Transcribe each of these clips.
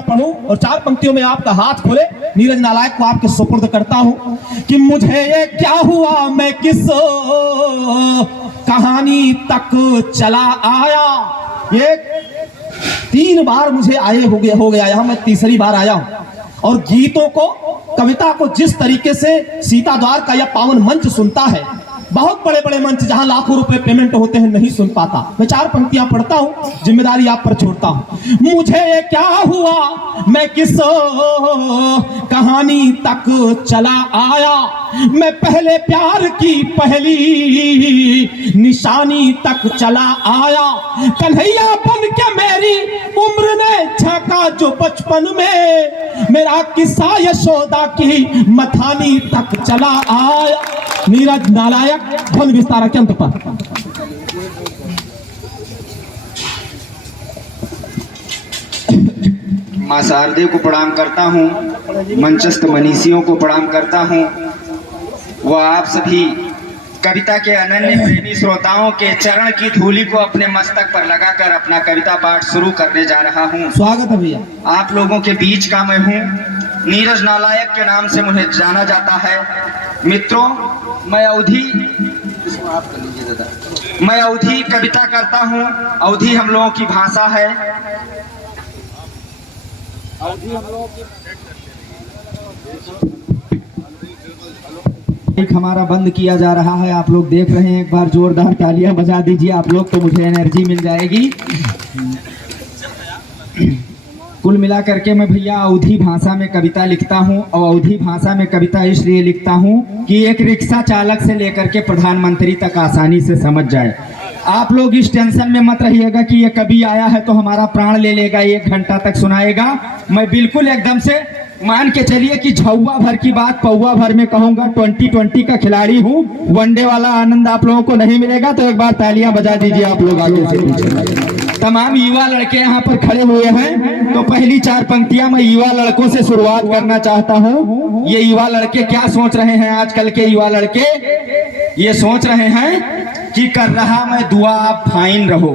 पंक्तियां पढ़ूं और 4 पंक्तियों में आपका हाथ खोले नीरज नालायक को आपके सुपुर्द करता हूं कि मुझे ये क्या हुआ, मैं किस कहानी तक चला आया। ये 3 बार मुझे आए हो गया यहां, मैं तीसरी बार आया हूं। और गीतों को, कविता को जिस तरीके से सीता द्वार का यह पावन मंच सुनता है, बहुत बड़े बड़े मंच जहां लाखों रुपए पेमेंट होते हैं, नहीं सुन पाता। मैं 4 पंक्तियां पढ़ता हूं, जिम्मेदारी आप पर छोड़ता हूं। मुझे ये क्या हुआ, मैं किस कहानी तक चला आया। मैं पहले प्यार की पहली निशानी तक चला आया। कन्हैया बन के मेरी उम्र ने छका जो बचपन में, मेरा किस्सा यशोदा की मथानी तक चला आया। नीरज नालायक, ध्वनि विस्तार के अंत पर। मां शारदे को प्रणाम करता हूँ, मंचस्थ मनीषियों को प्रणाम करता हूँ, वह आप सभी कविता के अनन्य प्रेमी श्रोताओं के चरण की धूलि को अपने मस्तक पर लगाकर अपना कविता पाठ शुरू करने जा रहा हूँ। स्वागत है भैया। आप लोगों के बीच का मैं हूँ, नीरज नालायक के नाम से मुझे जाना जाता है। मित्रों, मैं अवधी कविता करता हूँ। अवधी हम लोगों की भाषा है। एक हमारा बंद किया जा रहा है, आप लोग देख रहे हैं। एक बार जोरदार तालियां बजा दीजिए आप लोग, तो मुझे एनर्जी मिल जाएगी। कुल मिलाकर के मैं भैया अवधी भाषा में कविता लिखता हूँ। और अवधी भाषा में कविता इसलिए लिखता हूँ कि एक रिक्शा चालक से लेकर के प्रधानमंत्री तक आसानी से समझ जाए। आप लोग इस टेंशन में मत रहिएगा कि ये कभी आया है तो हमारा प्राण ले लेगा, 1 घंटा तक सुनाएगा। मैं बिल्कुल एकदम से मान के चलिए कि झौवा भर की बात पौवा भर में कहूंगा। 2020 का खिलाड़ी हूँ, वनडे वाला आनंद आप लोगों को नहीं मिलेगा। तो एक बार तालियां बजा दीजिए आप लोग आगे से पीछे। तमाम युवा लड़के यहाँ पर खड़े हुए हैं, तो पहली 4 पंक्तियां मैं युवा लड़कों से शुरुआत करना चाहता हूँ। ये युवा लड़के क्या सोच रहे हैं? आजकल के युवा लड़के ये सोच रहे हैं कि कर रहा मैं दुआ आप फाइन रहो,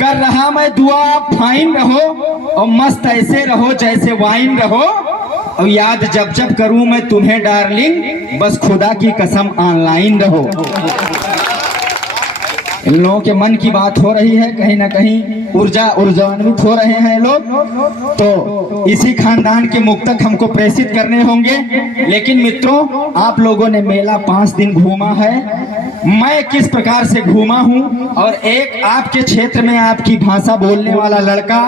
कर रहा मैं दुआ आप फाइन रहो, और मस्त ऐसे रहो जैसे वाइन रहो, और याद जब जब करूं मैं तुम्हें डार्लिंग, बस खुदा की कसम ऑनलाइन रहो। इन लोगों के मन की बात हो रही है, कहीं ना कहीं ऊर्जान्वित हो रहे हैं लोग। तो इसी खानदान के मुक्तक हमको प्रेषित करने होंगे। लेकिन मित्रों, आप लोगों ने मेला 5 दिन घूमा है, मैं किस प्रकार से घूमा हूं, और एक आपके क्षेत्र में आपकी भाषा बोलने वाला लड़का,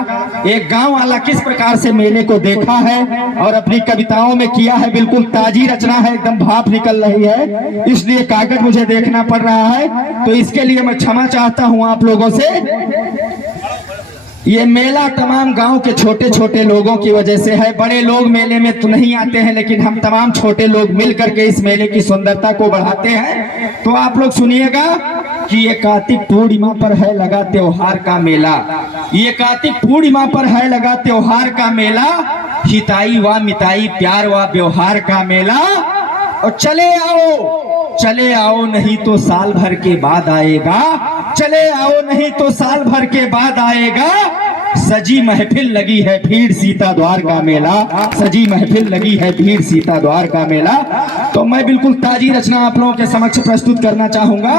एक गांव वाला किस प्रकार से मेले को देखा है और अपनी कविताओं में किया है। बिल्कुल ताजी रचना है, एकदम भाप निकल रही है, इसलिए कागज मुझे देखना पड़ रहा है। तो इसके लिए मैं क्षमा चाहता हूं आप लोगों से। ये मेला तमाम गांव के छोटे छोटे लोगों की वजह से है। बड़े लोग मेले में तो नहीं आते हैं, लेकिन हम तमाम छोटे लोग मिल करके इस मेले की सुंदरता को बढ़ाते हैं। तो आप लोग सुनिएगा कि ये कार्तिक पूर्णिमा पर है लगा त्योहार का मेला, ये कार्तिक पूर्णिमा पर है लगा त्योहार का मेला, हिताई व मिताई प्यार व व्यवहार का मेला। और चले आओ नहीं तो साल भर के बाद आएगा, चले आओ नहीं तो साल भर के बाद आएगा। सजी महफिल लगी है भीड़ सीता द्वार का मेला, सजी महफिल लगी है भीड़ सीता द्वार का मेला। तो मैं बिल्कुल ताजी रचना आप लोगों के समक्ष प्रस्तुत करना चाहूंगा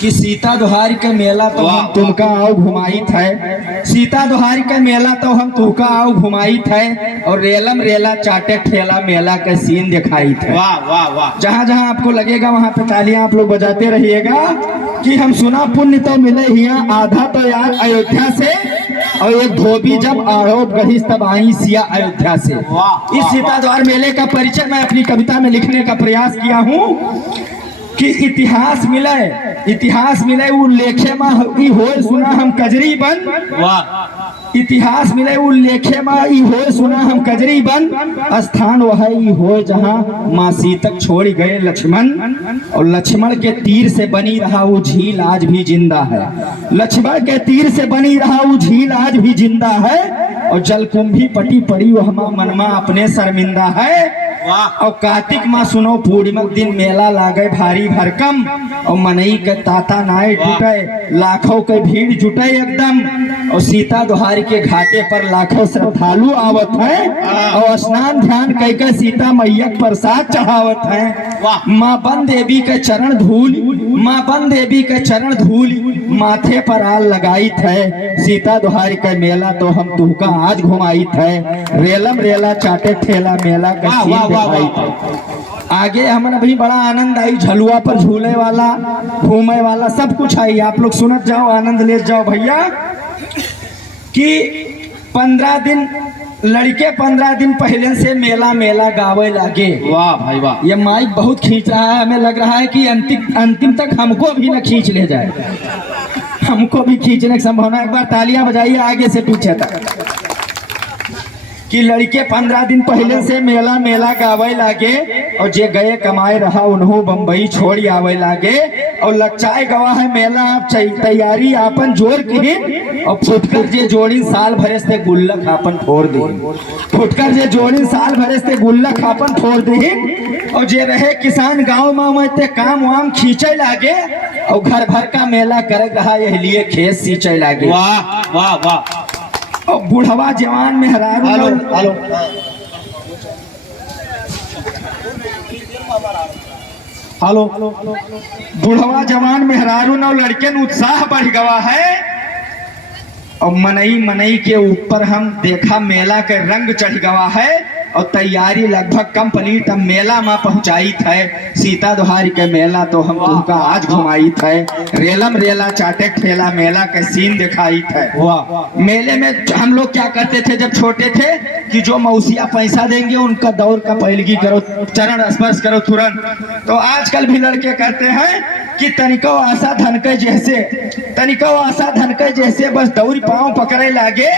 कि सीता दुहारी का मेला तो हम तुमका आओ घुमाई थे, सीता दुहारी का मेला तो हम तुमका आओ घुमाई थे, और रेलम रेला चाटे ठेला मेला का सीन दिखाई थे। वाह वाह वाह। जहां जहां आपको लगेगा वहां पे तालियां आप लोग बजाते रहिएगा कि हम सुना पुण्य तो मिले हिया आधा तो यार अयोध्या से, और एक धोबी जब आरोप गढ़ी तब आई सिया अयोध्या से। इस सीता द्वार मेले का परिचय मैं अपनी कविता में लिखने का प्रयास किया हूँ कि इतिहास मिले वो लेखे मा होए सुना हम कजरी बन। वाह। इतिहास मिले वो लेखे मा होए सुना हम कजरी बन, स्थान वह हो जहाँ माँ सीतक छोड़ गए लक्ष्मण, और लक्ष्मण के तीर से बनी रहा वो झील आज भी जिंदा है, लक्ष्मण के तीर से बनी रहा वो झील आज भी जिंदा है, और जलकुंभी पटी पड़ी वह मनमा अपने शर्मिंदा है। और कार्तिक माह सुनो पूर्णिमा के दिन मेला लागे भारी भरकम और मनई के ताता नाय जुटे लाखों के भीड़ जुटे एकदम और सीता दोहारी के घाटे पर लाखों श्रद्धालु आवत है और स्नान ध्यान कह सीता मैया के प्रसाद चढ़ावत है। माँ बन देवी के चरण धूल माँ बन देवी के चरण धूल माथे पर आल लगाई है। सीता दोहारी का मेला तो हम तुहका आज घुमाई है। रेलम रेला चाटे ठेला मेला का सीन दिखाई है। आगे हमन भी बड़ा आनंद आई, झलुआ पर झूले वाला घूमे वाला सब कुछ आई। आप लोग सुनत जाओ, आनंद ले जाओ भैया। कि 15 दिन लड़के 15 दिन पहले से मेला मेला गावे लागे। वाह भाई वाह, ये माइक बहुत खींच रहा है, हमें लग रहा है कि अंतिम तक हमको भी न खींच ले जाए, हमको भी खींचने की संभावना। एक बार तालियां बजाइए आगे से पीछे तक। कि लड़के 15 दिन पहले से मेला मेला गावे लागे और जे गए कमाए रहा उन्हों बम्बई छोड़ आवे लागे और लचाए गवा है मेला आप तैयारी आपन जोर के और फुटकर जे जोड़ी साल भरे से गुल्लक आपन फोड़ दे, फुटकर जे जोड़ी साल भरे से गुल्लक आपन फोड़ दे। और जे रहे किसान गांव में ते काम वाम खींचे लागे और घर भर का मेला करे रहा यह लिए खेत सींचे लागे। वाह वाह वाह। और बुढ़वा जवान में हरारू हेलो हेलो हेलो, बुढ़वा जवान में हरारू न लड़के न उत्साह बढ़ गवा है। और मनई के ऊपर हम देखा मेला के रंग चढ़ गवा है और तैयारी लगभग कंप्लीट। अब मेला में पहुंचाई थे सीता दोहारी के मेला तो हम तुमका आज घुमाई थे। रेलम रेला चाटे ठेला मेला के सीन दिखाई थे। मेले में हम लोग क्या करते थे जब छोटे थे कि जो मौसिया पैसा देंगे उनका दौड़ का पैलगी करो, चरण स्पर्श करो तुरंत। तो आजकल भी लड़के कहते हैं कि तनिको आशा धनके जैसे बस दौड़ पाँव पकड़े लागे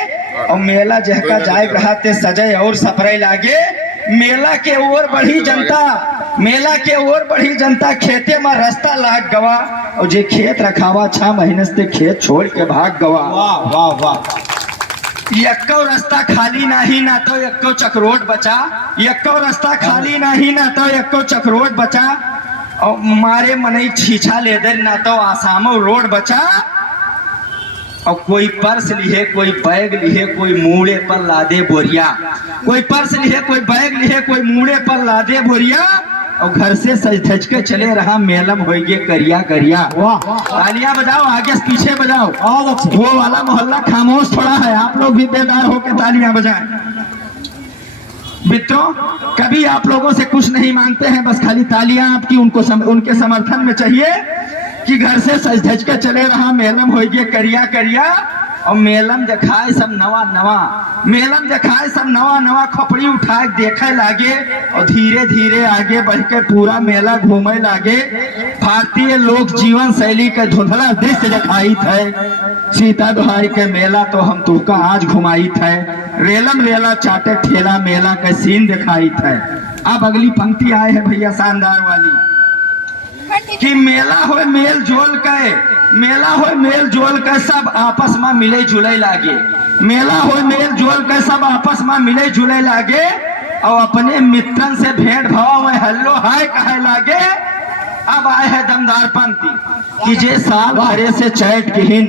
और मेला जहका जाए रहा ते सजे और सपरे लागे। मेला के ओर बढ़ी जनता खेते में रास्ता लाग गवा और जे खेत रखावा 6 महीने से खेत छोड़ के भाग गवा। वाह वाह वाह। यक्को रास्ता खाली नहीं ना तो यक्को चक्रोट बचा, यक्को रास्ता खाली नहीं ना तो यक्को चक्रोट बचा और मारे मनई छीछा ले दे ना तो आसामो रोड बचा। और कोई पर्स लिए, कोई बैग लिए, कोई मूड़े पर लादे बोरिया, कोई पर्स लिए, कोई बैग लिए, कोई मूड़े पर लादे बोरिया और घर से सज धज के चले रहा मेलम होइगे करिया करिया। तालियां बजाओ, आगे से पीछे बजाओ। वो वाला मोहल्ला खामोश थोड़ा है, आप लोग भी बेदार होकर तालियां बजाएं। मित्रों, कभी आप लोगों से कुछ नहीं मांगते हैं, बस खाली तालियां आपकी उनके समर्थन में चाहिए कि घर से सज धज के चले रहा मेलम होइगे करिया करिया और मेलम दिखाए सब नवा नवा खोपड़ी उठाए देखे लागे और धीरे धीरे आगे बढ़ के पूरा मेला घूमे लागे। भारतीय लोक जीवन शैली के धुंधला दृश्य दिखाई थे। सीता दोहारी के मेला तो हम तुमका आज घुमाई थे। रेलम रेला चाटे ठेला मेला के सीन दिखाई थे। अब अगली पंक्ति आए है भैया शानदार वाली कि मेला हो मेल जोल के सब आपस में मिले जुले लागे। मेला हो मेल जोल के सब आपस में मिले जुले लागे और अपने मित्रन से भेंट भाव में हल्लो हाय कहे लागे। अब आए है दमदार पंक्ति कि जे साल भरे से चैट किहिन,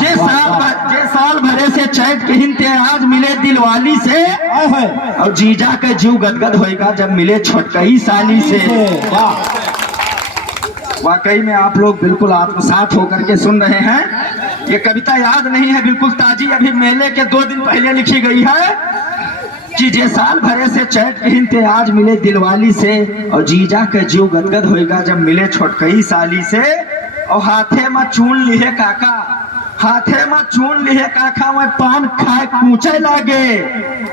जे साल भरे से चैट किहिन ते आज मिले दिलवाली से और जीजा के जीव गदगद होएगा जब मिले छोटकई साली से। वाकई में आप लोग बिल्कुल आत्मसात होकर के सुन रहे हैं। ये कविता याद नहीं है, बिल्कुल ताजी, अभी मेले के 2 दिन पहले लिखी गई है कि जे साल भरे से चैट किहिन ते आज मिले दिलवाली से और जीजा के जीव गदगद होएगा जब मिले छोटकई साली से। और हाथे में चून लिए काका में पान खाए पूछे लागे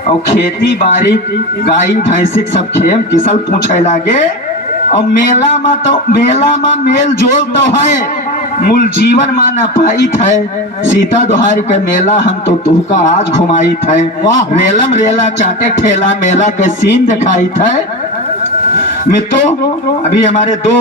और खेती बाड़ी गाई भैंसी सब खेम किसल पूछे लागे। और मेला में मेल जोल तो है, मूल जीवन में न पाई थे। सीता दोहारी के मेला हम तो तुहका आज घुमाई थे। रेलम रेला चाटे ठेला मेला के सीन दिखाई थे। मित्रों, अभी हमारे 2